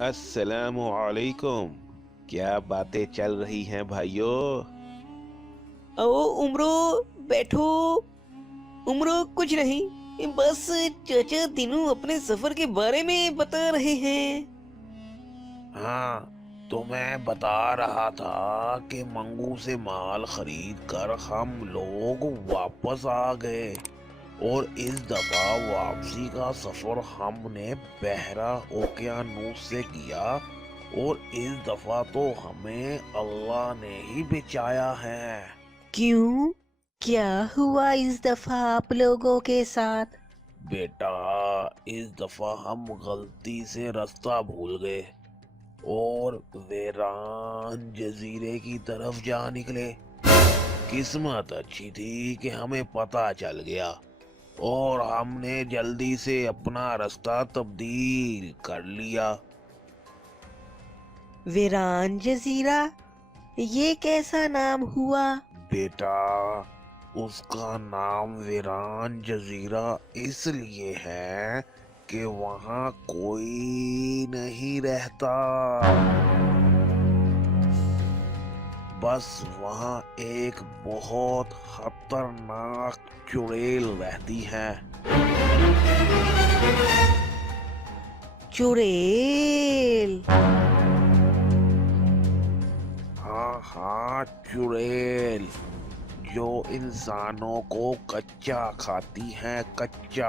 अस्सलामु अलैकुम। क्या बातें चल रही हैं भाइयों? ओ उम्रो, बैठो। उम्रो कुछ नहीं, बस चाचा तीनों अपने सफर के बारे में बता रहे हैं। हाँ, तो मैं बता रहा था कि मंगू से माल खरीद कर हम लोग वापस आ गए और इस दफा वापसी का सफर हमने बहरा ओकियानूस से किया। और इस दफा तो हमें अल्लाह ने ही बचाया है। क्यों? क्या हुआ इस दफा आप लोगों के साथ? बेटा, इस दफा हम गलती से रास्ता भूल गए और वेरान जजीरे की तरफ जा निकले। किस्मत अच्छी थी कि हमें पता चल गया और हमने जल्दी से अपना रास्ता तब्दील कर लिया। वीरान जजीरा, ये कैसा नाम हुआ? बेटा, उसका नाम वीरान जजीरा इसलिए है कि वहाँ कोई नहीं रहता। बस वहाँ एक बहुत खतरनाक चुड़ैल रहती है। चुड़ैल? हाँ हाँ, चुड़ैल जो इंसानों को कच्चा खाती है, कच्चा।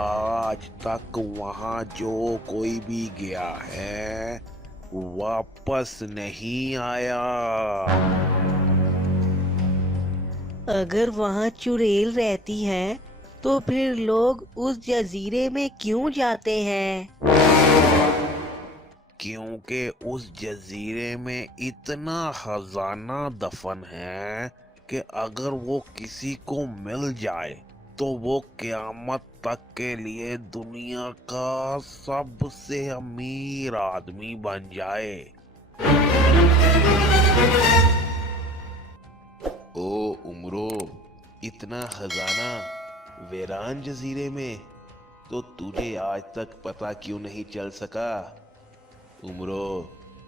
आज तक वहाँ जो कोई भी गया है वापस नहीं आया। अगर वहाँ चुड़ैल रहती है तो फिर लोग उस जजीरे में क्यों जाते हैं? क्योंकि उस जजीरे में इतना खजाना दफन है कि अगर वो किसी को मिल जाए तो वो क़यामत तक के लिए दुनिया का सबसे अमीर आदमी बन जाए। ओ उमरो, इतना खजाना वेरान जजीरे में, तो तुझे आज तक पता क्यों नहीं चल सका? उमरो,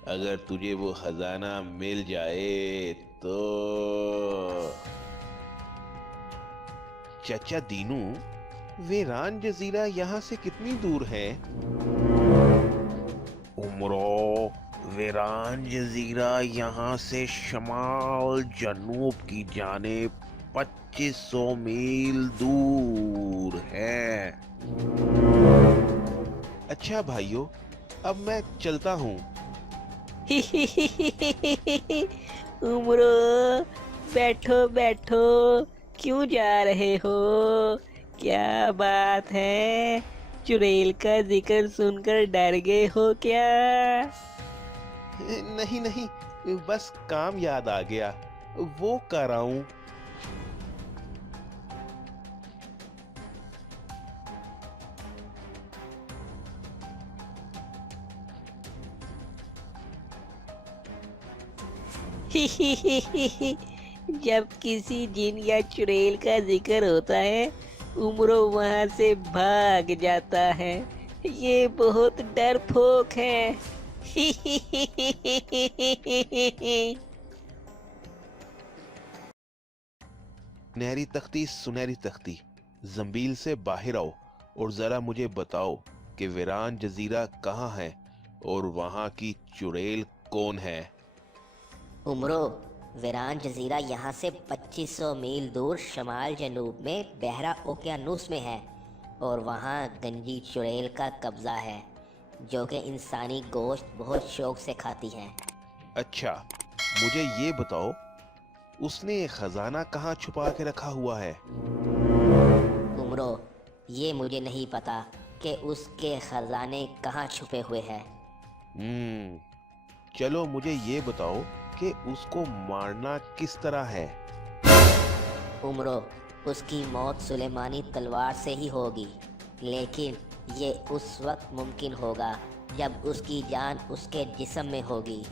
अगर तुझे वो खजाना मिल जाए तो। चाचा दीनू, वेरान जजीरा यहाँ से कितनी दूर है? उमरो, वेरान जजीरा यहाँ से शमाल जनूब की जानिब 2500 मील दूर है। अच्छा भाइयों, अब मैं चलता हूँ। उम्रो, बैठो बैठो। क्यों जा रहे हो? क्या बात है? चुड़ैल का जिक्र सुनकर डर गए हो क्या? नहीं नहीं, बस काम याद आ गया, वो कर रहा हूँ। जब किसी जिन या चुड़ैल का जिक्र होता है, उम्रो वहां से भाग जाता है। ये बहुत डरपोक है। सुनहरी तख्ती, सुनहरी तख्ती, जंबील से बाहर आओ और जरा मुझे बताओ कि वीरान जजीरा कहाँ है और वहाँ की चुड़ैल कौन है? उमरो, वीरान जजीरा यहाँ से 2500 मील दूर शमाल जनूब में बहरा ओकियानूस में है और वहाँ गंजी चुड़ैल का कब्जा है जो कि इंसानी गोश्त बहुत शौक से खाती है। अच्छा, मुझे ये बताओ, उसने खजाना कहाँ छुपा के रखा हुआ है? उमरो, ये मुझे नहीं पता कि उसके खजाने कहाँ छुपे हुए हैं। चलो मुझे ये बताओ कि उसको मारना किस तरह है? उमरो, उसकी मौत सुलेमानी तलवार से ही होगी, लेकिन ये उस वक्त मुमकिन होगा जब उसकी जान उसके जिस्म में होगी।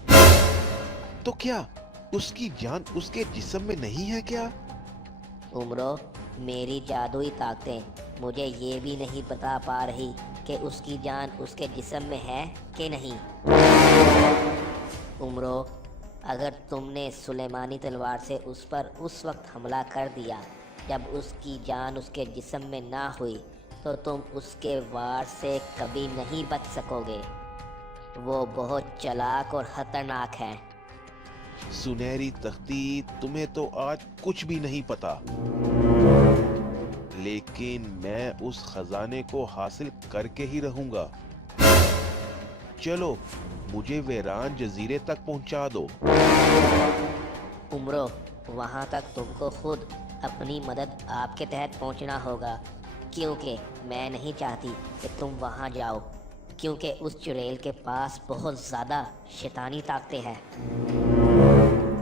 तो क्या उसकी जान उसके जिस्म में नहीं है क्या? उमरो, मेरी जादुई ताकतें मुझे ये भी नहीं बता पा रही कि उसकी जान उसके जिस्म में है कि नहीं। उमरो, अगर तुमने सुलेमानी तलवार से उस पर उस वक्त हमला कर दिया जब उसकी जान उसके जिस्म में ना हुई, तो तुम उसके वार से कभी नहीं बच सकोगे। वो बहुत चालाक और खतरनाक है। सुनहरी तख्ती, तुम्हें तो आज कुछ भी नहीं पता, लेकिन मैं उस खजाने को हासिल करके ही रहूंगा। चलो, मुझे वेरान जजीरे तक पहुंचा दो। उमरो, वहाँ तक तुमको खुद अपनी मदद आपके तहत पहुँचना होगा, क्योंकि मैं नहीं चाहती कि तुम वहाँ जाओ, क्योंकि उस चुड़ैल के पास बहुत ज़्यादा शैतानी ताकतें हैं।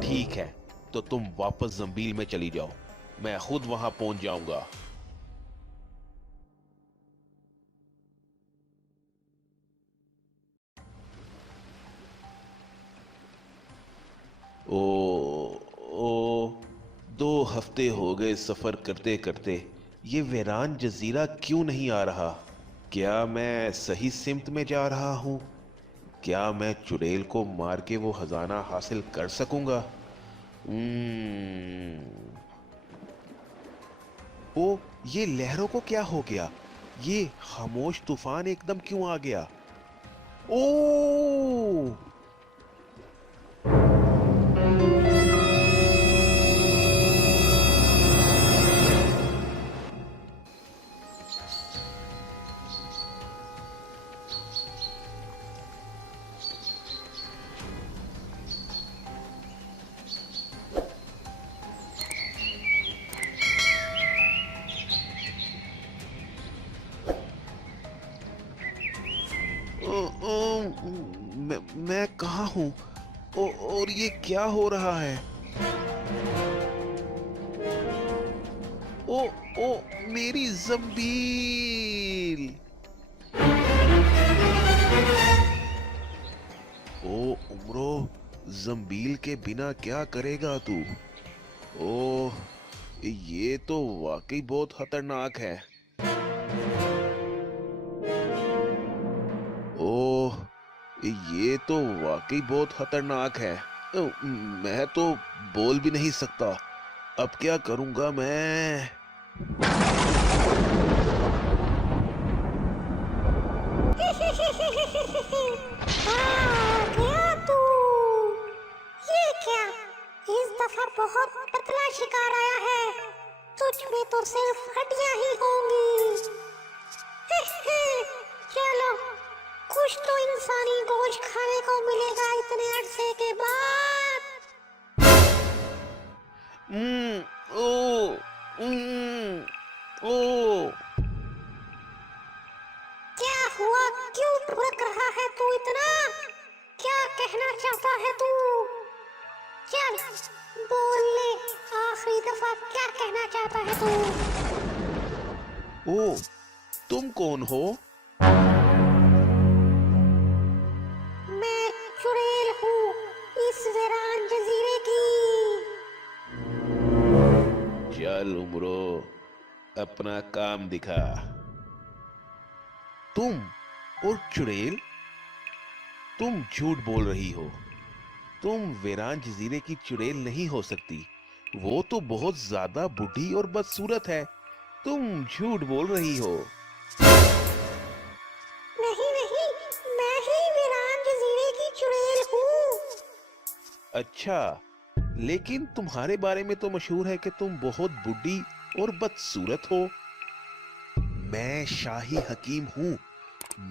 ठीक है, तो तुम वापस जंबील में चली जाओ, मैं खुद वहां पहुंच जाऊंगा। ओ 2 हफ्ते हो गए सफर करते करते, ये वीरान जजीरा क्यों नहीं आ रहा? क्या मैं सही सिमत में जा रहा हूँ? क्या मैं चुड़ैल को मार के वो खजाना हासिल कर सकूंगा? ओ, ये लहरों को क्या हो गया? ये खामोश तूफान एकदम क्यों आ गया? ओ मैं कहाँ हूँ? और ये क्या हो रहा है? ओ ओ मेरी जंबील! ओ उमरो, जंबील के बिना क्या करेगा तू? ओह, ये तो वाकई बहुत खतरनाक है। ओह, ये तो वाकई बहुत खतरनाक है। मैं तो बोल भी नहीं सकता। अब क्या करूंगा मैं? गया तू। ये क्या, इस दफा बहुत पतला शिकार आया है। तुझ में तो सिर्फ हड्डियां ही होंगी। चलो, कुछ तो इंसानी गोश्त खाने को मिलेगा इतने अरसे के बाद। ओ ओ क्या हुआ, क्यों भुड़क रहा है तू इतना? क्या कहना चाहता है तू? चल बोल ले, आखिरी दफा क्या कहना चाहता है तू? ओ, तुम कौन हो? मैं चुड़ैल हूँ, इस वीरान जजीरे की। चल उमरो, अपना काम दिखा। तुम और चुड़ैल, तुम झूठ बोल रही हो। तुम वीरान जजीरे की चुड़ैल नहीं हो सकती। वो तो बहुत ज्यादा बूढ़ी और बदसूरत है। तुम झूठ बोल रही हो। नहीं नहीं, मैं ही वीरान जजीरे की चुड़ैल हूँ। अच्छा, लेकिन तुम्हारे बारे में तो मशहूर है कि तुम बहुत बूढ़ी और बदसूरत हो। मैं शाही हकीम हूँ।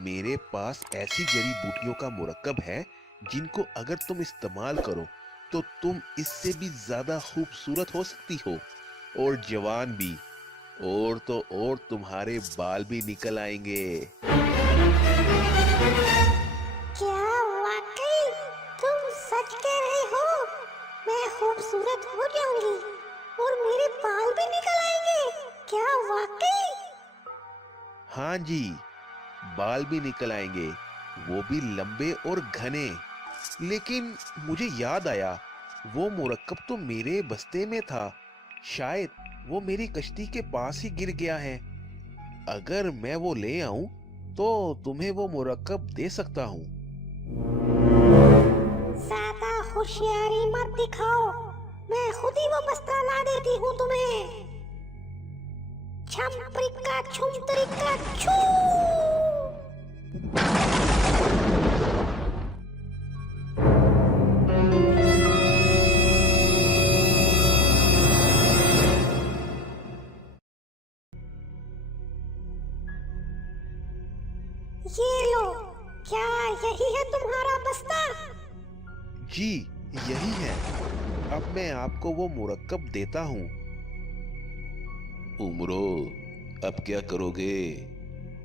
मेरे पास ऐसी जड़ी बूटियों का मुरक्कब है जिनको अगर तुम इस्तेमाल करो तो तुम इससे भी ज्यादा खूबसूरत हो सकती हो, और जवान भी। और तो और तुम्हारे बाल भी निकल आएंगे। क्या वाकई तुम सच कह रहे हो? मैं खूबसूरत हो जाऊंगी और मेरे बाल भी निकल आएंगे? क्या वाकई? हाँ जी, बाल भी निकल आएंगे, वो भी लंबे और घने। लेकिन मुझे याद आया, वो मुरक्कब तो मेरे बस्ते में था। शायद वो मेरी कश्ती के पास ही गिर गया है। अगर मैं वो ले आऊं तो तुम्हें वो मुरक्कब दे सकता हूँ। ज्यादा होशियारी मत दिखाओ, मैं खुद ही वो बस्ता ला देती हूँ तुम्हें। छमप्रिका छुमत्रिका छू। ये लो, क्या यही है तुम्हारा बस्ता? जी यही है। अब मैं आपको वो मुरक्कब देता हूँ। उमरो, अब क्या करोगे?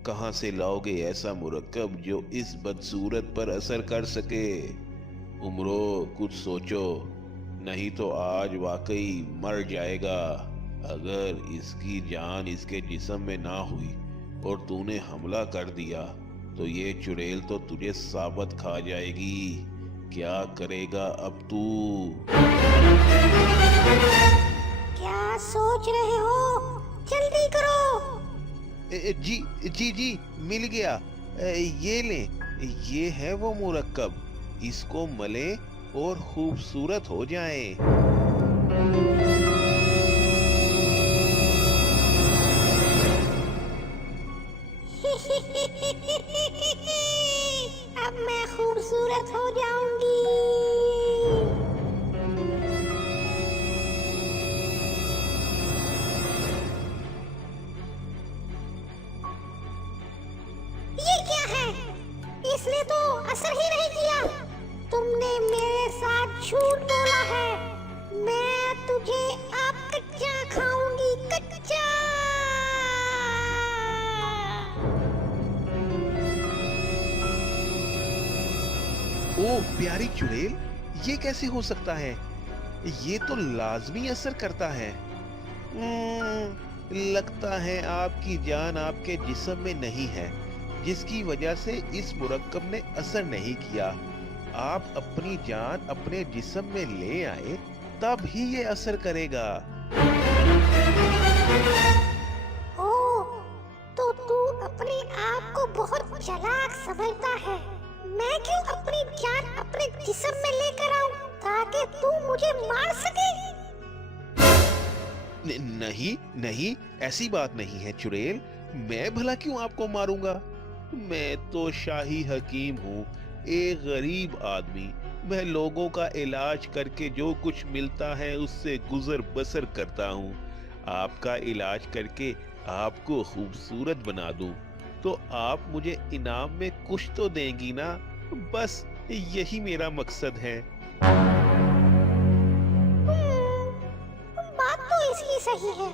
कहाँ से लाओगे ऐसा मुरक्कब जो इस बदसूरत पर असर कर सके? उमरो, कुछ सोचो, नहीं तो आज वाकई मर जाएगा। अगर इसकी जान इसके जिस्म में ना हुई और तूने हमला कर दिया तो ये चुड़ैल तो तुझे साबत खा जाएगी। क्या करेगा अब तू? क्या सोच रहे हो? जल्दी करो। जी जी जी, मिल गया। ये ले, ये है वो मुरक्कब। इसको मले और खूबसूरत हो जाए। अब मैं खूबसूरत हो जाऊंगी। ये क्या है? इसने तो असर ही नहीं किया। तुमने मेरे साथ झूठ बोला है। मैं तुझे अब कच्चा खाऊंगी, कच्चा। ओ प्यारी चुड़ैल, ये कैसे हो सकता है? ये तो लाजमी असर करता है। लगता है आपकी जान आपके जिस्म में नहीं है, जिसकी वजह से इस मुरक्कब ने असर नहीं किया। आप अपनी जान अपने जिस्म में ले आए, तब ही ये असर करेगा। ओह, तो तू अपने आप को बहुत चालाक समझता है। मैं क्यों अपनी जान अपने जिस्म में लेकर आऊं ताकि तू मुझे मार सके? नहीं नहीं, ऐसी बात नहीं है चुड़ैल। मैं भला क्यों आपको मारूंगा? मैं तो शाही हकीम हूँ, एक गरीब आदमी। मैं लोगों का इलाज करके जो कुछ मिलता है उससे गुजर बसर करता हूँ। आपका इलाज करके आपको खूबसूरत बना दूं तो आप मुझे इनाम में कुछ तो देंगी ना? बस यही मेरा मकसद है। बात तो इसकी सही है।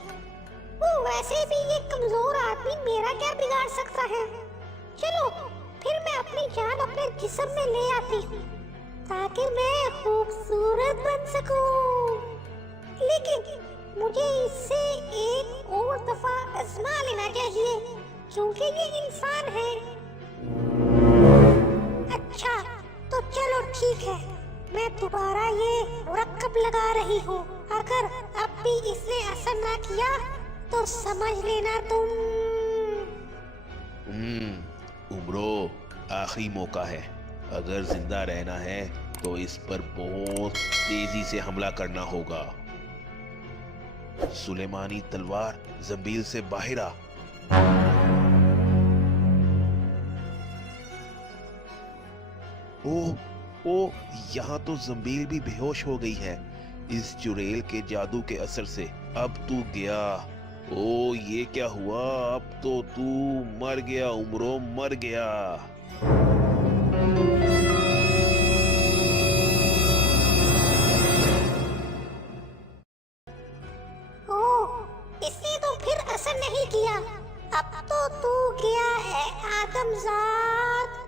वो वैसे भी ये कमजोर आदमी मेरा क्या बिगाड़ सकता है। चलो फिर मैं अपनी जान अपने जिस्म में ले आती हूँ ताकि मैं खूबसूरत बन सकूं। लेकिन मुझे इससे एक और दफा आजमा लेना चाहिए क्योंकि ये इंसान है। अच्छा तो चलो ठीक है, मैं दोबारा ये मुरक्कब लगा रही हूँ। अगर अब भी इसने असर ना किया तो समझ लेना तुम। उमरो, आखिरी मौका है। अगर जिंदा रहना है तो इस पर बहुत तेजी से हमला करना होगा। सुलेमानी तलवार जंबील से बाहर आ। ओ, यहाँ तो जंबील भी बेहोश हो गई है इस चुड़ैल के जादू के असर से। अब तू गया। ओ ये क्या हुआ? अब तो तू मर गया उमरो, मर गया। ओह, इसने तो फिर असर नहीं किया। अब तो तू गया है आदमजाद।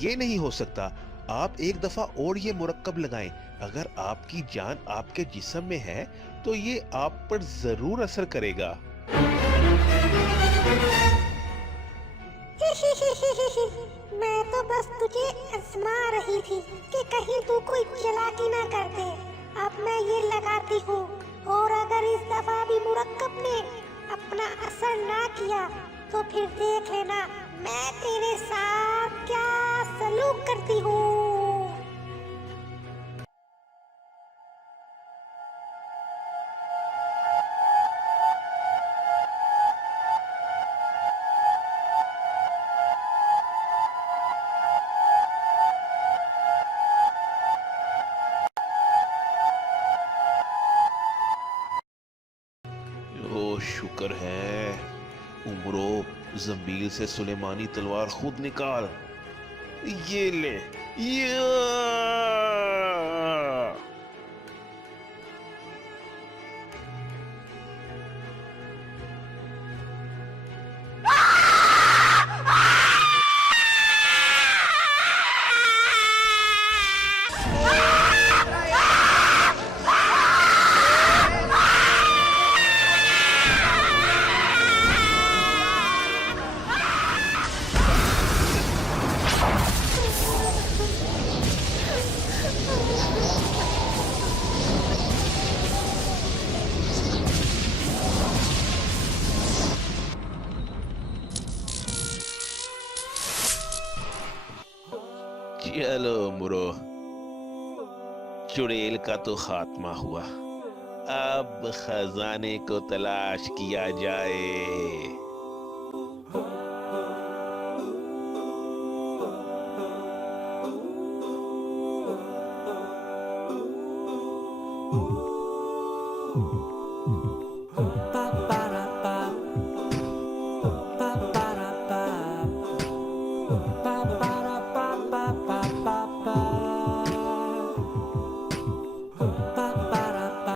ये नहीं हो सकता। आप एक दफा और ये मुरक्कब लगाएं। अगर आपकी जान आपके जिस्म में है तो ये आप पर जरूर असर करेगा। मैं तो बस तुझे आजमा रही थी कि कहीं तू कोई चालाकी ना कर दे। अब मैं ये लगाती हूँ और अगर इस दफा भी मुरक्कब ने अपना असर ना किया तो फिर देख लेना मैं तेरे साथ क्या सलूक करती हूँ। ओ शुक्र है। उमरो, जंबील से सुलेमानी तलवार खुद निकाल। ये ले। ये चलो उमरो, चुड़ैल का तो खात्मा हुआ। अब खजाने को तलाश किया जाए।